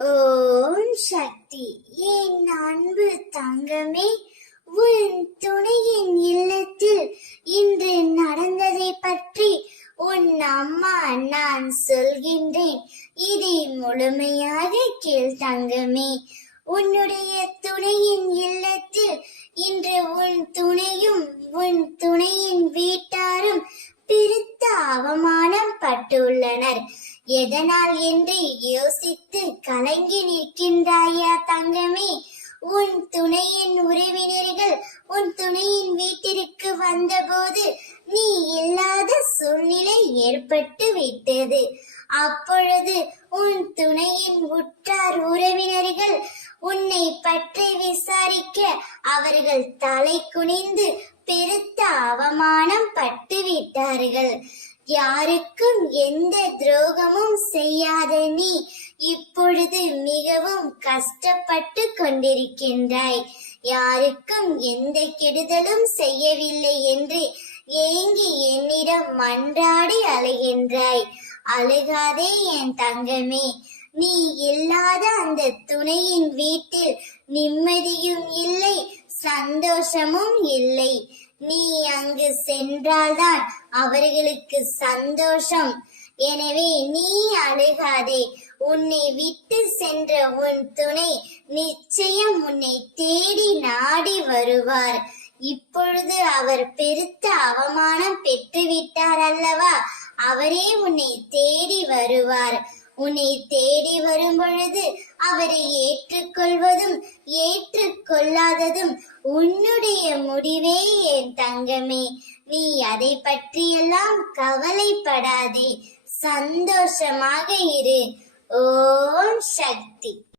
ஓம் சக்தி. என் அன்பு தங்கமே, உன் துணையின் இல்லத்தில் இன்று நடந்ததை பற்றி உன் அம்மா நான் சொல்கின்றேன். இதை முழுமையாக கேள் தங்கமே. உன்னுடைய துணையின் இல்லத்தில் இன்று உன் துணையும் உன் துணையின் வீட்டாரும் பெருத்த அவமானம் பட்டுள்ளனர். எதனால் என்று யோசித்து கலங்கி நிற்கின்றாயா தங்கமே? உன் துணையின் உறவினர்கள் உன் துணையின் வீட்டிற்கு வந்தபோது நீ இல்லாத சூழ்நிலை ஏற்பட்டு விட்டது. அப்பொழுது உன் துணையின் உற்றார் உறவினர்கள் உன்னை பற்றி விசாரிக்க அவர்கள் தலை குனிந்து பெருத்த அவமானம் பட்டு விட்டார்கள். யாருக்கும் எந்த துரோகமும் செய்யாத நீ இப்பொழுது மிகவும் கஷ்டப்பட்டு கொண்டிருக்கின்றாய். யாருக்கும் எந்த கெடுதலும் செய்யவில்லை என்று ஏங்கி என்னிடம் மன்றாடி அழுகின்றாய். அழுகாதே என் தங்கமே. நீ இல்லாத அந்த துணையின் வீட்டில் நிம்மதியும் இல்லை, சந்தோஷமும் இல்லை. நீ அங்கு சென்றால்தான் அவர்களுக்கு சந்தோஷம். எனவே நீ அழுகாதே. உன்னை விட்டு சென்ற உன் துணை நிச்சயம் உன்னை தேடி நாடி வருவார். இப்பொழுது அவர் பெருத்த அவமானம் பெற்றுவிட்டார் அல்லவா? அவரே உன்னை தேடி வருவார். உன்னை தேடி வரும் பொழுது அவரை ஏற்றுக்கொள்வதும் ஏற்றுக்கொள்ளாததும் உன்னுடைய முடிவே என் தங்கமே. நீ அதை பற்றியெல்லாம் கவலைப்படாதே. சந்தோஷமாக இரு. ஓம் சக்தி.